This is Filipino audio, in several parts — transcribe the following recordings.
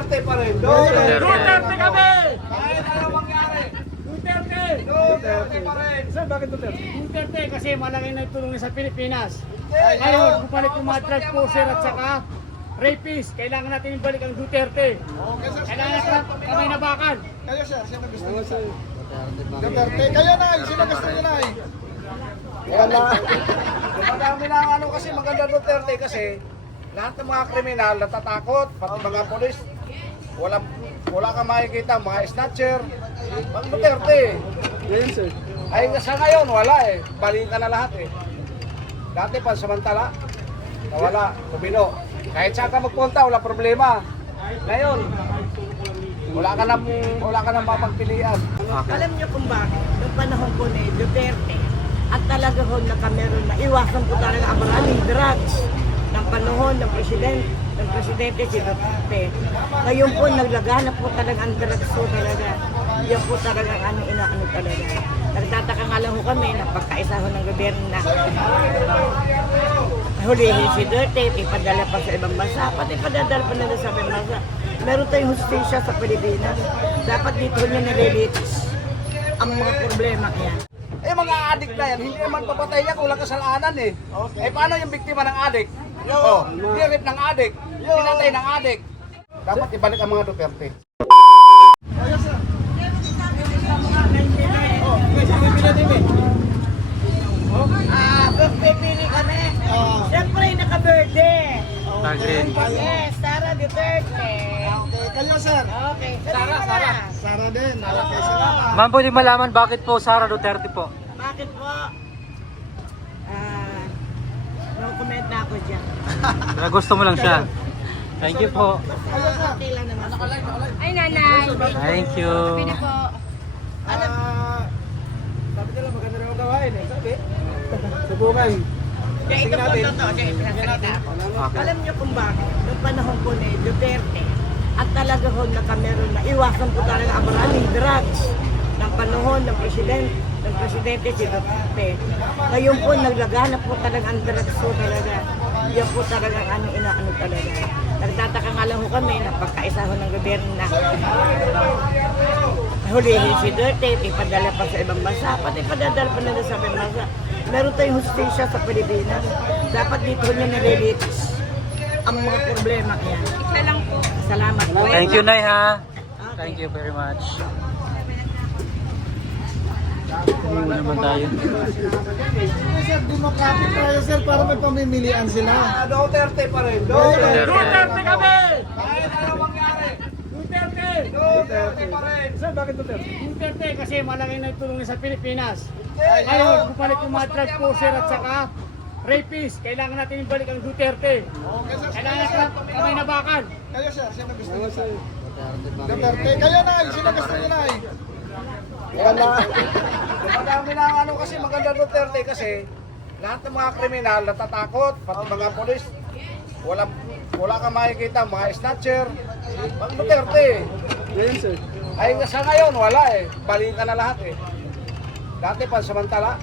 Duterte pa rin. Duterte kami! Kahit ano mangyari. Duterte! Duterte pa rin. Sir, bakit Duterte? Duterte kasi malaking nagtulong sa Pilipinas. Ayun. Ngayon, bumalik yung mga drug pusher at saka rapist. Kailangan natin ibalik ang Duterte. Kailangan natin kamay na bakal. Kayo sir, sino gusto niyo sir? Duterte. Kayo na, sino gusto niyo na eh? Wala. Madami na ang ano kasi maganda Duterte kasi lahat ng mga kriminal natatakot, pati mga polis. Wala kang makikita, mga snatcher. Pag Duterte. Yan sir. Ay sa ngayon wala eh. Balikan na lahat eh. Dati pansamantala. Nawala, tumino. Kahit saan ka magpunta, wala problema. Ngayon, wala ka nang mapagpilian. Alam niyo kung bakit? Noong panahon po ni Duterte, at talaga ho nakameron na iwasan po talaga ang maraming drugs ng panahon ng presidente si Duterte. Ngayon po naglagana po talaga ang drugs po talaga. Yan po talaga ang inaano talaga. Nagtataka nga lang ho kami na pagkaisa ho ng gobyerno na hulihin si Duterte, ipadala pa sa ibang bansa, pati ipadadala pa nila sa ibang bansa. Meron tayong hustisya sa Pilipinas. Dapat dito niya nililitis ang mga problema yan. Eh mga adik na yan, hindi naman papatay niya kung walang kasalanan eh. Eh paano yung biktima ng adik? Oh, nirip ng adik, pinatay ng adik. Dapat ibalik ang mga Duterte. Pagpipili kami. Siyempre naka-birthday. Agree. Yes, Sara Duterte. Okay, kayo sir. Okay, Sara. Sara din. Okay, salamat. Ma'am, pwede malaman bakit po Sara Duterte po? Bakit po? No comment na ako dyan. Gusto mo lang siya. Thank you po. Okay lang naman. Ay, nanay. Thank you. Pwede po. Sabi nila maganda rin ang gawain eh. Sabi, subukan. Kaya ito po totoo, kaya pinasalita ako. Okay. Alam niyo kung bakit? Noong panahon po ni Duterte, at talaga ho nakameron na iwasan po talaga ang maraming drugs ng panahon ng presidente si Duterte. Ngayon po naglagana po talaga ang drugs po talaga. Yan po talaga ang inaano talaga. Nagtataka nga lang ho kami na pagkaisa ho ng gobyerno na hulihin si Duterte, ipadala pa sa ibang bansa, pati ipadadala pa nila sa ibang bansa. Meron tayong hustisya sa Pilipinas. Dapat dito niya nililitis ang mga problema yan. Isa lang po. Salamat po. Thank you, Nay, ha? Thank you very much. Hindi naman tayo. Sir, democratic tayo sir para may pamimilian sila. Duterte pa rin. Duterte kami! Kahit ano mangyari. Duterte! Duterte pa rin. Sir, bakit Duterte? Duterte kasi malaking nagtulong sa Pilipinas. Ngayon, bumalik yung mga drug pusher at saka rapist. Kailangan natin ibalik ang Duterte. Kailangan natin kamay na bakal. Kayo sir, sino gusto niyo sir? Duterte. Kayo na, sino gusto niyo na eh? Wala. Madami na ang ano kasi maganda Duterte kasi lahat ng mga kriminal natatakot, pati mga polis. Wala kang makikita, mga snatcher. Pag Duterte. Yan, sir. Ay sa ngayon wala eh. Balikan na lahat eh. Dati pansamantala.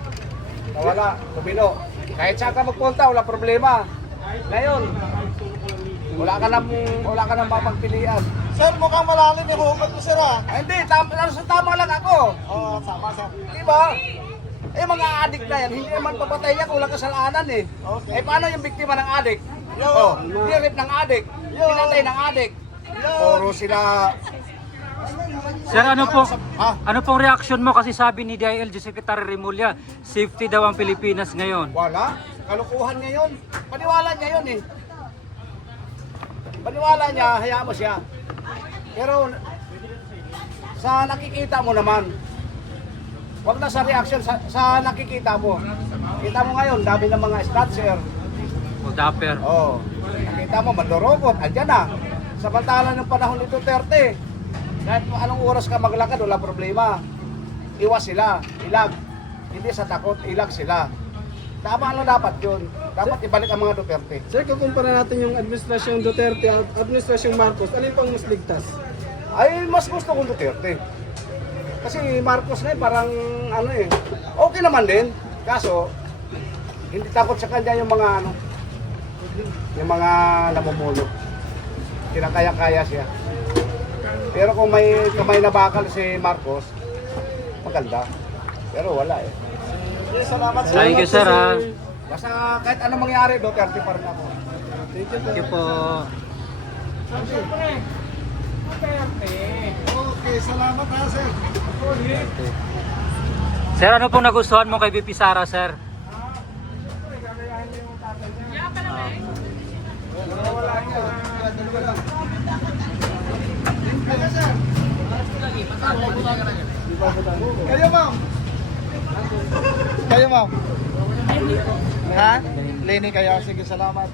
Nawala, tumino. Kahit saan ka magpunta, wala problema. Ngayon, wala ka nang mapagpilian. Sir, mukhang malalim yung hugot mo sir ah. Ay, hindi, tama lang ako. Oo, sama sir. Diba? Eh mga adik na yan, hindi naman papatay niya kung walang kasalanan eh. Eh paano yung biktima ng adik? Oh, nirip ng adik, pinatay ng adik. Puro sila. Sir, ano pong reaction mo kasi sabi ni DILG Secretary Remulla, safety daw ang Pilipinas ngayon. Wala, kalukuhan niya yun. Paniwala niya yun eh. Paniwala niya, hayaan mo siya. Pero sa nakikita mo naman, wag na sa reaction, sa nakikita mo. Kita mo ngayon, dami ng mga snatcher. O dapper. Oh, nakita mo, mandorobot, andyan na. Sa pantalan ng panahon ni Duterte, kahit anong oras ka maglakad, wala problema. Iwas sila, ilag. Hindi sa takot, ilag sila. Tama lang dapat yun. Dapat ibalik ang mga Duterte. Sir, kukumpara natin yung administrasyong Duterte at administrasyong Marcos, ano yung pang mas ligtas? Ay, mas gusto kong Duterte. Kasi Marcos na parang ano eh, okay naman din. Kaso, hindi takot sa kanya yung mga yung mga namumulo. Kinakaya-kaya siya. Pero kung may kamay na bakal si Marcos, maganda. Pero wala eh. Salamat sir. Thank you, sir. Basta kahit anong mangyari, Duterte pa rin ako. Thank you po. Siyempre, Duterte. Okay, salamat ha sir. Sir, ano pong nagustuhan mo kay VP Sara, sir? Kayo sir. Kayo ma'am. Kayo ma'am. Ha? Lenny kayo. Sige, salamat.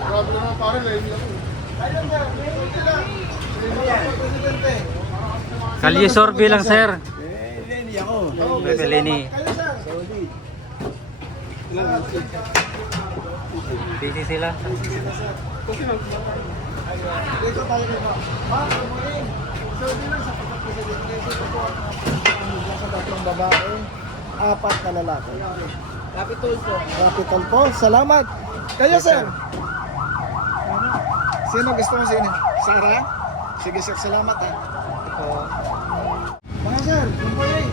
Grabe naman pare, Lenny ako. Ayun sir, meron sila. Presidente. Kalye Sorbe lang, sir. Lenny ako. Bebe Lenny. Kayo sir. Busy sila. Dito tayo kayo ma'am. Ma'am, good morning. So, bilang sa pagkapresidente, sino po ang sa tatlong babae, 4 na lalaki. Capital po. Capital po. Salamat. Kayo, sir. Sino gusto mo sino? Sara? Sige, sir. Salamat, ha. Ito. Mga sir, good morning.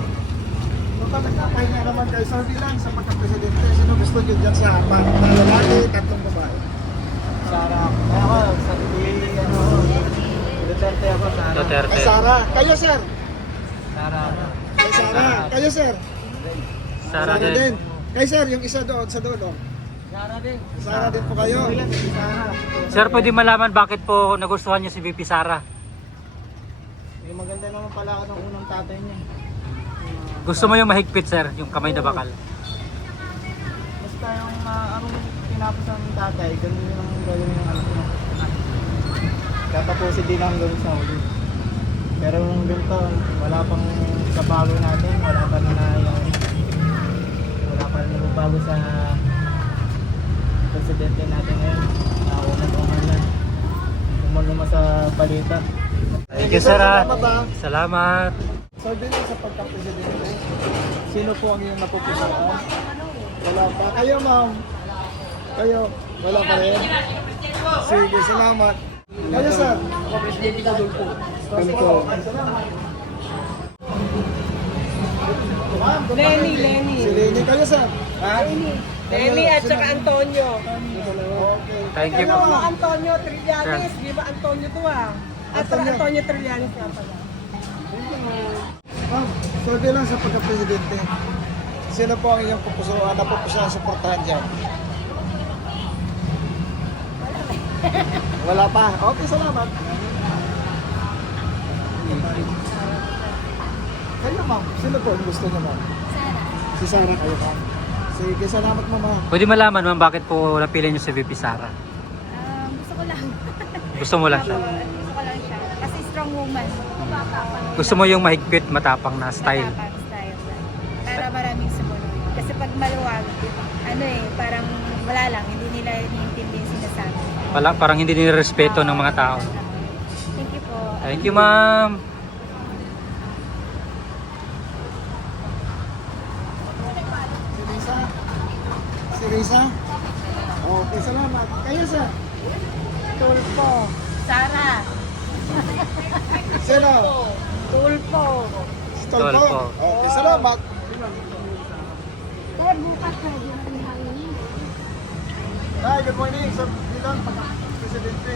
Nagpapahinga naman kayo. So, bilang sa pagkapresidente, sino gusto nyo dyan sa 4 na lalaki, 3 babae? Sara. Ako, sa Duterte ako, Sara. Duterte. Kay Sara. Kayo, sir. Sara. Kay Sara. Kayo, sir. Sara din. Kay sir, yung isa doon sa dulo. Sara din po kayo. Sara. Sir, pwede malaman bakit po nagustuhan niyo si VP Sara? Maganda naman pala ako ng unang tatay niya. Gusto mo yung mahigpit, sir? Yung kamay na bakal? Basta yung anong tinapos ng tatay, ganun yun ang gawin ng anak niya. Tatapusin din ang gawin sa huli. Pero nung ganito, wala pang sa bago natin, wala pa na wala pa na bago sa presidente natin ngayon. Naunang-unang na. Umaluma sa balita. Thank you, sir. Salamat, ha. Salamat. So, din sa pagka-presidente, sino po ang iyong napupusuan? Wala pa. Kayo, ma'am. Kayo, wala pa rin. Sige, salamat. Kayo, sir. Ako, presidente ka doon po. Salamat. Lenny. Si Lenny, kayo, sir. Ha? Lenny at saka Antonio. Okay. Thank you po. Antonio Trillanes, di ba Antonio to ah? Antonio Trillanes nga pala. Ma'am, so bilang sa pagka-presidente, sino po ang iyong napupusuan suportahan dyan? Wala pa. Okay, salamat. Kayo, ma'am. Sino po ang gusto niyo, ma'am? Si Sara kayo, ma'am. Sige, salamat, ma'am. Pwede malaman, ma'am, bakit po napili niyo si VP Sara? Gusto ko lang. Gusto mo lang siya? Gusto ko lang siya. Kasi strong woman. Gusto mo yung mahigpit, matapang na style? Matapang style. Para maraming sumunod. Kasi pag maluwag, parang wala lang. Hindi nila iniintindi yung sinasabi. Parang hindi nirespeto ng mga tao. Thank you po. Thank you, ma'am. Si Risa? Okay, salamat. Kayo, sir? Tulpo. Sara. Sino? Tulpo. Si Tulpo. Tulpo. Okay, salamat. Hi, good morning. So, bilang pagka-presidente,